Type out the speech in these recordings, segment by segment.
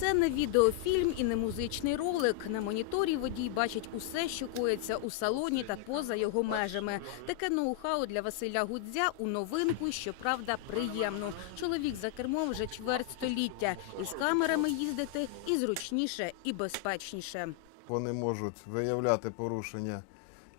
Це не відеофільм і не музичний ролик. На моніторі водій бачить усе, що коїться у салоні та поза його межами. Таке ноу-хау для Василя Гудзя у новинку, щоправда, приємну. Чоловік за кермом вже чверть століття. Із камерами їздити і зручніше, і безпечніше. Вони можуть виявляти порушення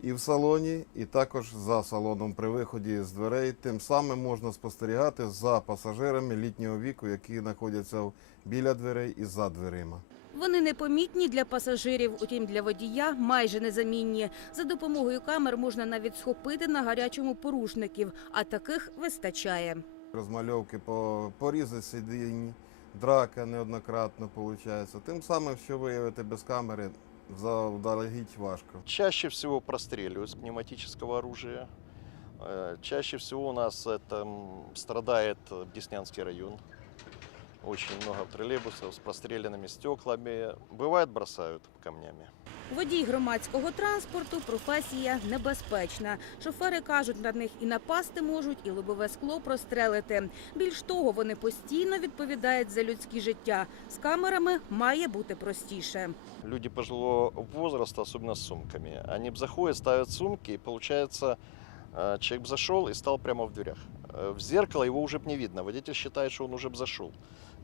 і в салоні, і також за салоном при виході з дверей. Тим самим можна спостерігати за пасажирами літнього віку, які знаходяться біля дверей і за дверима. Вони непомітні для пасажирів, утім для водія майже незамінні. За допомогою камер можна навіть схопити на гарячому порушників, а таких вистачає. Розмальовки по порізи сидінь, драка неоднократно виходить. Тим самим, що виявити без камери, заздалегідь важко. Чаще всего простреливают с пневматического оружия. Э, Чаще всего у нас это м, страдает э, Деснянский район. Очень много троллейбусов с простреленными стеклами. Бывает бросают камнями. Водій громадського транспорту професія небезпечна. Шофери кажуть, на них і напасти можуть, і лобове скло прострелити. Більш того, вони постійно відповідають за людське життя. З камерами має бути простіше. Люди пожилого возраста, особенно с сумками, они б заходят, ставят сумки, и получается, э, человек б зашел и стал прямо в дверях. Э, В зеркало его уже б не видно. Водитель считает, что он уже б зашел.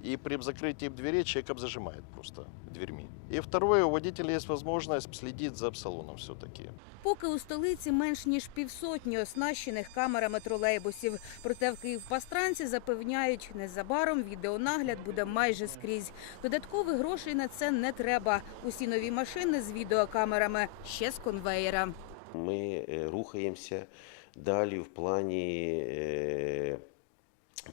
И при закрытии дверей человека б зажимает просто дверьми. И второе, у водителя есть возможность следить за салоном все-таки. Поки у столиці менш ніж півсотні оснащених камерами тролейбусів. Проте в Київпастранці запевняють, незабаром відеонагляд буде майже скрізь. Додаткових грошей на це не треба. Усі нові машини з відеокамерами ще з конвеєра. Ми е, рухаємося далі в плані е,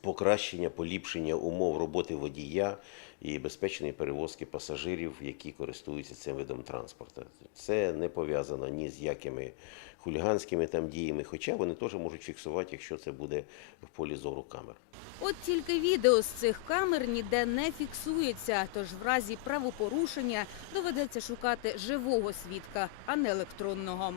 покращення, поліпшення умов роботи водія і безпечної перевозки пасажирів, які користуються цим видом транспорту. Це не пов'язано ні з якими хуліганськими там діями, хоча вони теж можуть фіксувати, якщо це буде в полі зору камер. От тільки відео з цих камер ніде не фіксується, тож в разі правопорушення доведеться шукати живого свідка, а не електронного.